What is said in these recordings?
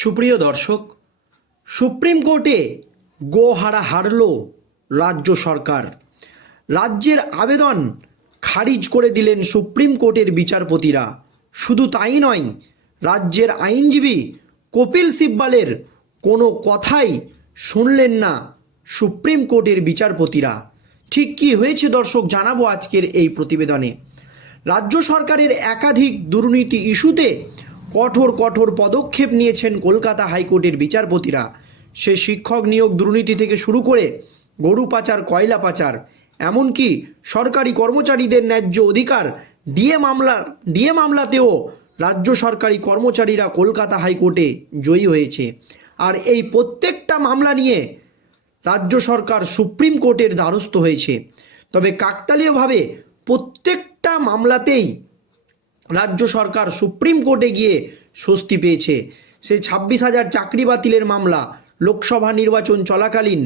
সুপ্রিয় দর্শক, সুপ্রিম কোর্টে গোহারা হারল রাজ্য সরকার। রাজ্যের আবেদন খারিজ করে দিলেন সুপ্রিম কোর্টের বিচারপতিরা। শুধু তাই নয়, রাজ্যের আইনজীবী কপিল সিব্বালের কোনো কথাই শুনলেন না সুপ্রিম কোর্টের বিচারপতিরা। ঠিক কি হয়েছে দর্শক, জানাব আজকের এই প্রতিবেদনে। রাজ্য সরকারের একাধিক দুর্নীতি ইস্যুতে কঠোর কঠোর পদক্ষেপ নিয়েছেন কলকাতা হাইকোর্টের বিচারপতিরা। সে শিক্ষক নিয়োগ দুর্নীতি থেকে শুরু করে গরু পাচার, কয়লা পাচার, এমনকি সরকারি কর্মচারীদের ন্যায্য অধিকার ডিএ মামলার ডিএ মামলাতেও রাজ্য সরকারি কর্মচারীরা কলকাতা হাইকোর্টে জয়ী হয়েছে। আর এই প্রত্যেকটা মামলা নিয়ে রাজ্য সরকার সুপ্রিম কোর্টের দ্বারস্থ হয়েছে। তবে কাকতালীয়ভাবে প্রত্যেকটা মামলাতেই রাজ্য সরকার সুপ্রিম কোর্টে গিয়ে স্বস্তি পেয়েছে। সে ছাব্বিশ হাজার চাকরি বাতিলের মামলা লোকসভা নির্বাচন চলাকালীন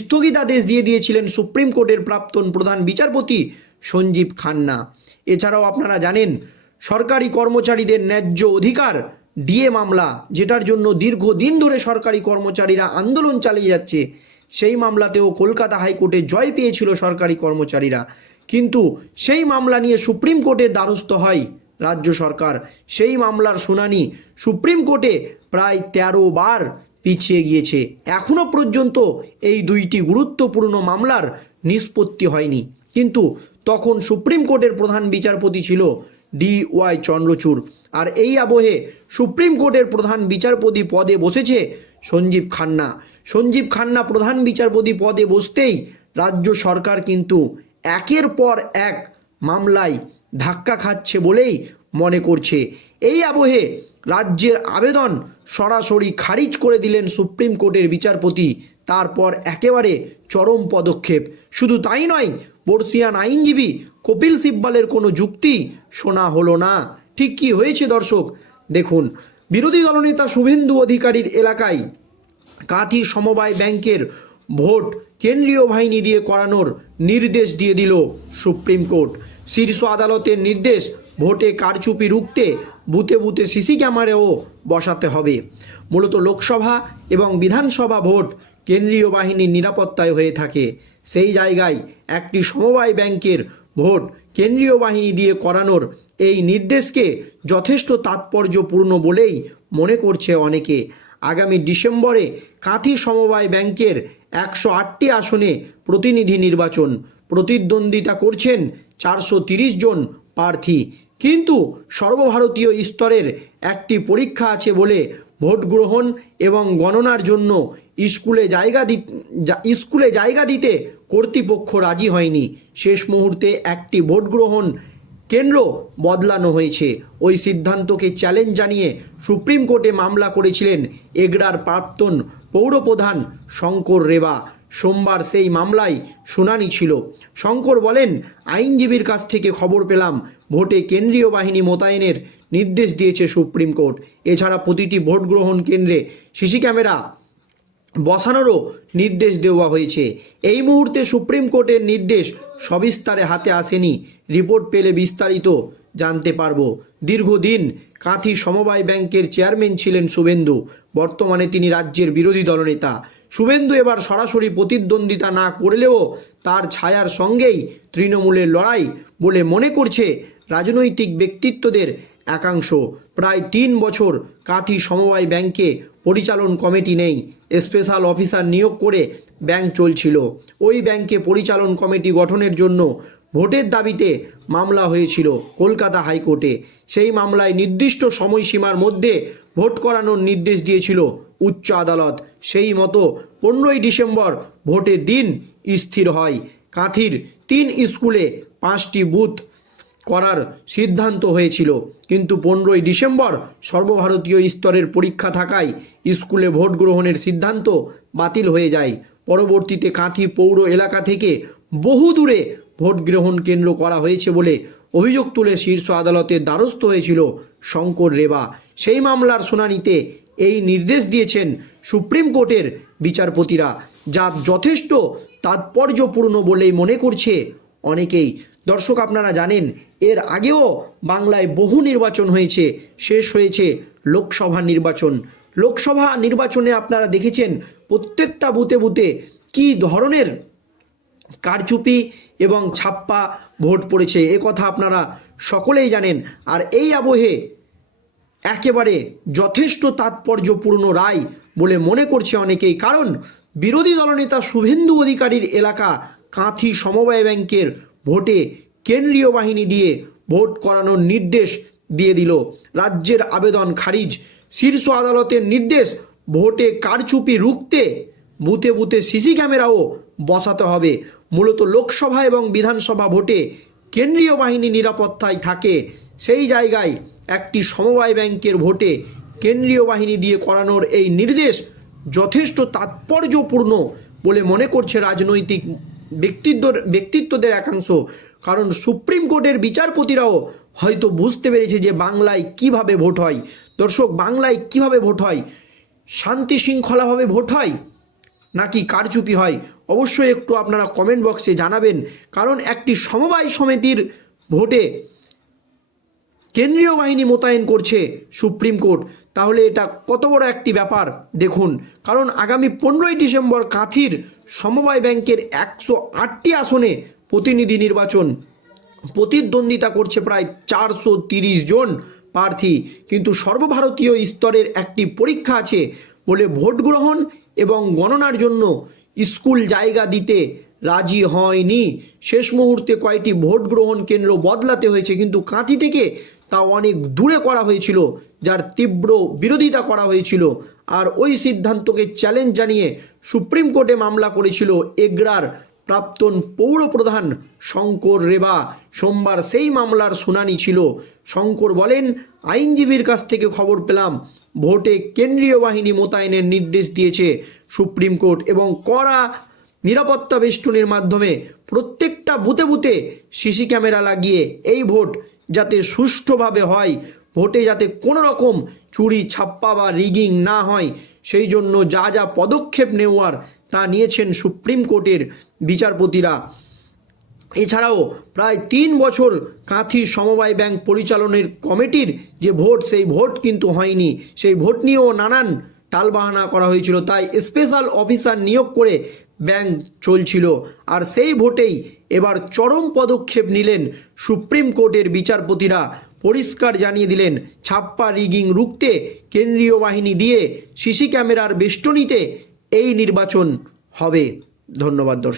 স্থগিতাদেশ দিয়ে দিয়েছিলেন সুপ্রিম কোর্টের প্রাক্তন প্রধান বিচারপতি সঞ্জীব খান্না। এছাড়াও আপনারা জানেন, সরকারি কর্মচারীদের ন্যায্য অধিকার ডিএ মামলা, যেটার জন্য দীর্ঘদিন ধরে সরকারি কর্মচারীরা আন্দোলন চালিয়ে যাচ্ছে, সেই মামলাতেও কলকাতা হাইকোর্টে জয় পেয়েছিল সরকারি কর্মচারীরা। কিন্তু সেই মামলা নিয়ে সুপ্রিম কোর্টের দ্বারস্থ হয় রাজ্য সরকার। সেই মামলার শুনানি সুপ্রিম কোর্টে প্রায় তেরো বার পিছিয়ে গিয়েছে। এখনও পর্যন্ত এই দুইটি গুরুত্বপূর্ণ মামলার নিষ্পত্তি হয়নি। কিন্তু তখন সুপ্রিম কোর্টের প্রধান বিচারপতি ছিল ডি ওয়াই চন্দ্রচূড়। আর এই আবহে সুপ্রিম কোর্টের প্রধান বিচারপতি পদে বসেছে সঞ্জীব খান্না। সঞ্জীব খান্না প্রধান বিচারপতি পদে বসতেই রাজ্য সরকার কিন্তু একের পর এক মামলায় ধাক্কা খাচ্ছে বলেই মনে করছে। এই আবহে রাজ্যের আবেদন সরাসরি খারিজ করে দিলেন সুপ্রিম কোর্টের বিচারপতি। তারপর একেবারে চরম পদক্ষেপ। শুধু তাই নয়, বর্ষিয়ান আইনজীবী কপিল সিব্বালের কোনো যুক্তি শোনা হলো না। ঠিক কি হয়েছে দর্শক? দেখুন, বিরোধী দলনেতা শুভেন্দু অধিকারীর এলাকায় কাঁথি সমবায় ব্যাংকের ভোট কেন্দ্রীয় বাহিনী দিয়ে করানোর নির্দেশ দিয়ে দিল সুপ্রিম কোর্ট। শীর্ষ আদালতের নির্দেশ, ভোটে কারচুপি রুখতে বুথে বুথে সিসি ক্যামেরাও বসাতে হবে। মূলত লোকসভা এবং বিধানসভা ভোট কেন্দ্রীয় বাহিনীর নিরাপত্তায় হয়ে থাকে। সেই জায়গায় একটি সমবায় ব্যাংকের ভোট কেন্দ্রীয় বাহিনী দিয়ে করানোর এই নির্দেশকে যথেষ্ট তাৎপর্যপূর্ণ বলেই মনে করছে অনেকে। আগামী ডিসেম্বরে কাঁথি সমবায় ব্যাংকের একশো আটটি আসনে প্রতিনিধি নির্বাচন প্রতিদ্বন্দ্বিতা করছেন চারশো জন প্রার্থী। কিন্তু সর্বভারতীয় স্তরের একটি পরীক্ষা আছে বলে ভোট গ্রহণ এবং গণনার জন্য স্কুলে জায়গা দি স্কুলে জায়গা দিতে কর্তৃপক্ষ রাজি হয়নি। শেষ মুহূর্তে একটি ভোট গ্রহণ কেন্দ্র বদলানো হয়েছে। ওই সিদ্ধান্তকে চ্যালেঞ্জ জানিয়ে সুপ্রিম কোর্টে মামলা করেছিলেন এগড়ার প্রাক্তন পৌরপ্রধান শঙ্কর রেবা। সোমবার সেই মামলায় শুনানি ছিল। শঙ্কর বলেন, আইনজীবীর কাছ থেকে খবর পেলাম, ভোটে কেন্দ্রীয় বাহিনী মোতায়েনের নির্দেশ দিয়েছে সুপ্রিম কোর্ট। এছাড়া প্রতিটি ভোট গ্রহণ কেন্দ্রে সিসি ক্যামেরা বসানোরও নির্দেশ দেওয়া হয়েছে। এই মুহূর্তে সুপ্রিম কোর্টের নির্দেশ সবিস্তারে হাতে আসেনি। রিপোর্ট পেলে বিস্তারিত জানতে পারব। দীর্ঘদিন কাঁথি সমবায় ব্যাংকের চেয়ারম্যান ছিলেন শুভেন্দু। বর্তমানে তিনি রাজ্যের বিরোধী দলনেতা। শুভেন্দু এবার সরাসরি প্রতিদ্বন্দ্বিতা না করলেও তার ছায়ার সঙ্গেই তৃণমূলের লড়াই বলে মনে করছে রাজনৈতিক ব্যক্তিত্বদের একাংশ। প্রায় তিন বছর কাঁথি সমবায় ব্যাংকে পরিচালন কমিটি নেই। স্পেশাল অফিসার নিয়োগ করে ব্যাংক চলছিল। ওই ব্যাংকে পরিচালন কমিটি গঠনের জন্য ভোটের দাবিতে মামলা হয়েছিল কলকাতা হাইকোর্টে। সেই মামলায় নির্দিষ্ট সময়সীমার মধ্যে ভোট করানোর নির্দেশ দিয়েছিল উচ্চ আদালত। সেই মতো পনেরোই ডিসেম্বর ভোটের দিন স্থির হয়। কাঁথির তিন স্কুলে পাঁচটি বুথ করার সিদ্ধান্ত হয়েছিল। কিন্তু পনেরোই ডিসেম্বর সর্বভারতীয় স্তরের পরীক্ষা থাকায় স্কুলে ভোট গ্রহণের সিদ্ধান্ত বাতিল হয়ে যায়। পরবর্তীতে কাঁথি পৌর এলাকা থেকে বহু দূরে ভোট গ্রহণ কেন্দ্র করা হয়েছে বলে অভিযোগ তুলে শীর্ষ আদালতের দ্বারস্থ হয়েছিল শঙ্কর রেবা। সেই মামলার শুনানিতে এই নির্দেশ দিয়েছেন সুপ্রিম কোর্টের বিচারপতিরা, যা যথেষ্ট তাৎপর্যপূর্ণ বলেই মনে করছে অনেকেই। দর্শক, আপনারা জানেন, এর আগেও বাংলায় বহু নির্বাচন হয়েছে, শেষ হয়েছে লোকসভা নির্বাচন। লোকসভা নির্বাচনে আপনারা দেখেছেন প্রত্যেকটা বুথে বুতে কী ধরনের কারচুপি এবং ছাপ্পা ভোট পড়েছে কথা আপনারা সকলেই জানেন। আর এই আবহে একেবারে যথেষ্ট তাৎপর্যপূর্ণ রায় বলে মনে করছে অনেকেই। কারণ বিরোধী দলনেতা শুভেন্দু অধিকারীর এলাকা কাঁথি সমবায় ব্যাংকের ভোটে কেন্দ্রীয় বাহিনী দিয়ে ভোট করানোর নির্দেশ দিয়ে দিল। রাজ্যের আবেদন খারিজ। শীর্ষ আদালতের নির্দেশ, ভোটে কারচুপি রুখতে বুথে বুথে সিসি ক্যামেরাও বসাতে হবে। মূলত লোকসভা এবং বিধানসভা ভোটে কেন্দ্রীয় বাহিনী নিরাপত্তায় থাকে সেই জায়গায় একটি সমবায় ব্যাংকের ভোটে কেন্দ্রীয় বাহিনী দিয়ে করানোর এই নির্দেশ যথেষ্ট তাৎপর্যপূর্ণ বলে মনে করছে রাজনৈতিক ব্যক্তিত্ব ব্যক্তিত্বদের একাংশ। কারণ সুপ্রিম কোর্টের বিচারপতিরাও হয়তো বুঝতে পেরেছে যে বাংলায় কীভাবে ভোট হয়। দর্শক, বাংলায় কীভাবে ভোট হয়? শান্তি শৃঙ্খলাভাবে ভোট হয়? নাকি কারচুপি হয়? অবশ্যই একটু আপনারা কমেন্ট বক্সে জানাবেন। কারণ একটি সমবায় সমিতির ভোটে কেন্দ্রীয় বাহিনী মোতায়েন করছে সুপ্রিম কোর্ট। তাহলে এটা কত বড় একটি ব্যাপার? দেখুন, কারণ আগামী পনেরোই ডিসেম্বর কাঁথির সমবায় ব্যাংকের একশো আটটি আসনে প্রতিনিধি নির্বাচন। প্রতিদ্বন্দ্বিতা করছে প্রায় চারশো তিরিশ জন প্রার্থী। কিন্তু সর্বভারতীয় স্তরের একটি পরীক্ষা আছে বলে ভোট গ্রহণ এবং গণনার জন্য স্কুল জায়গা দিতে রাজি হয়নি। শেষ মুহূর্তে কয়েকটি ভোট গ্রহণ কেন্দ্র বদলাতে হয়েছে, কিন্তু কাঁথি থেকে তা অনেক দূরে করা হয়েছিল, যার তীব্র বিরোধিতা করা হয়েছিল। আর ওই সিদ্ধান্তকে চ্যালেঞ্জ জানিয়ে সুপ্রিম কোর্টে মামলা করেছিল এগরার প্রাক্তন পৌর প্রধান শঙ্কর রেবা। সোমবার সেই মামলার শুনানি ছিল। শঙ্কর বলেন, আইনজীবীর কাছ থেকে খবর পেলাম, ভোটে কেন্দ্রীয় বাহিনী মোতায়েনের নির্দেশ দিয়েছে সুপ্রিম কোর্ট এবং কড়া নিরাপত্তা বেষ্টনীর মাধ্যমে প্রত্যেকটা বুথে বুথে সিসি ক্যামেরা লাগিয়ে এই ভোট যাতে সুষ্ঠুভাবে হয়, ভোটে যাতে কোনো রকম চুরি, ছাপ্পা বা রিগিং না হয়, সেই জন্য যা যা পদক্ষেপ নেওয়ার তা নিয়েছেন সুপ্রিম কোর্টের বিচারপতিরা। এছাড়াও প্রায় তিন বছর কাঁথি সমবায় ব্যাংক পরিচালনের কমিটির যে ভোট, সেই ভোট কিন্তু হয়নি। সেই ভোট নিয়েও নানান টালবাহানা করা হয়েছিল। তাই স্পেশাল অফিসার নিয়োগ করে ব্যাংক চলছিল। আর সেই ভোটেই এবার চরম পদক্ষেপ নিলেন সুপ্রিম কোর্টের বিচারপতিরা। পরিষ্কার জানিয়ে দিলেন, ছাপ্পা রিগিং রুখতে কেন্দ্রীয় বাহিনী দিয়ে সিসি ক্যামেরার বেষ্টনীতে এই নির্বাচন হবে। ধন্যবাদ, দর্শক।